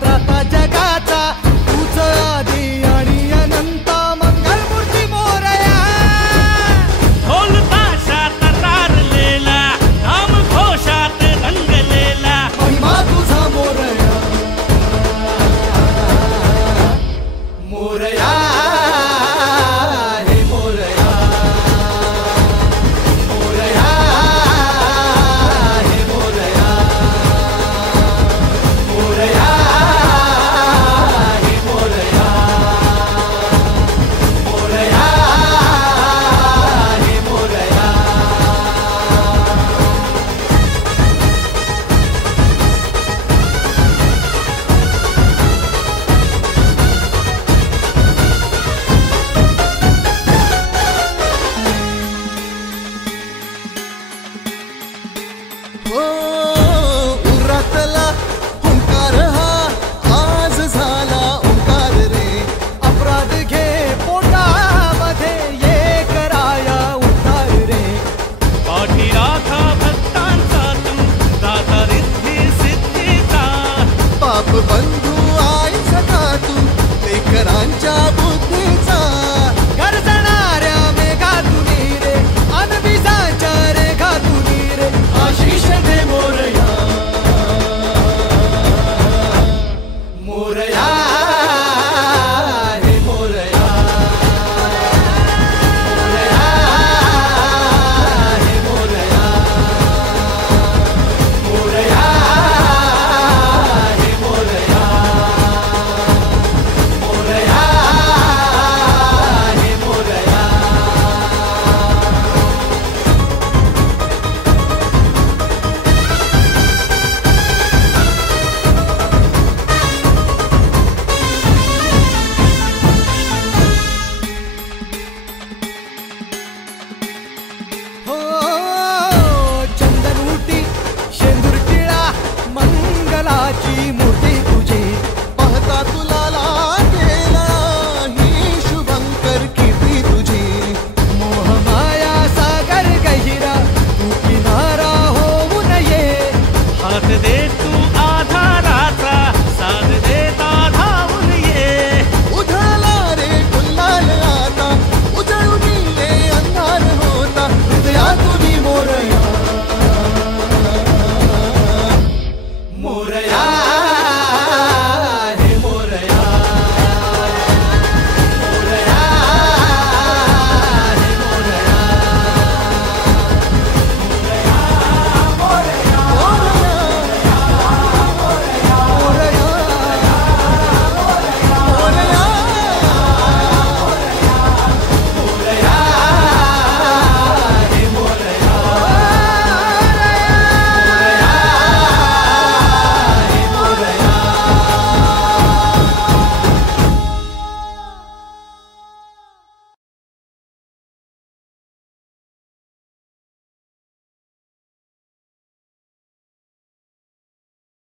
त्राता जगाचा तूच आदी आणि अनंत मंगलमूर्ती मोरया ढोल ताशात तारलेला नाम घोषात रंगलेला महिमा तुझा मोरया मोरया हे मोरया मोरया हे मोरया मोरया हे मोरया मोरया हे मोरया हो उरातला ओंकार हा आज झाला ओंकार रे अपराध घे पोटामध्ये ये कराया उद्धार रे पाठी राखा भक्तांचा तू दाता रिद्धी सिद्धीचा पाप बंधू आई सखा तू लेकरांच्या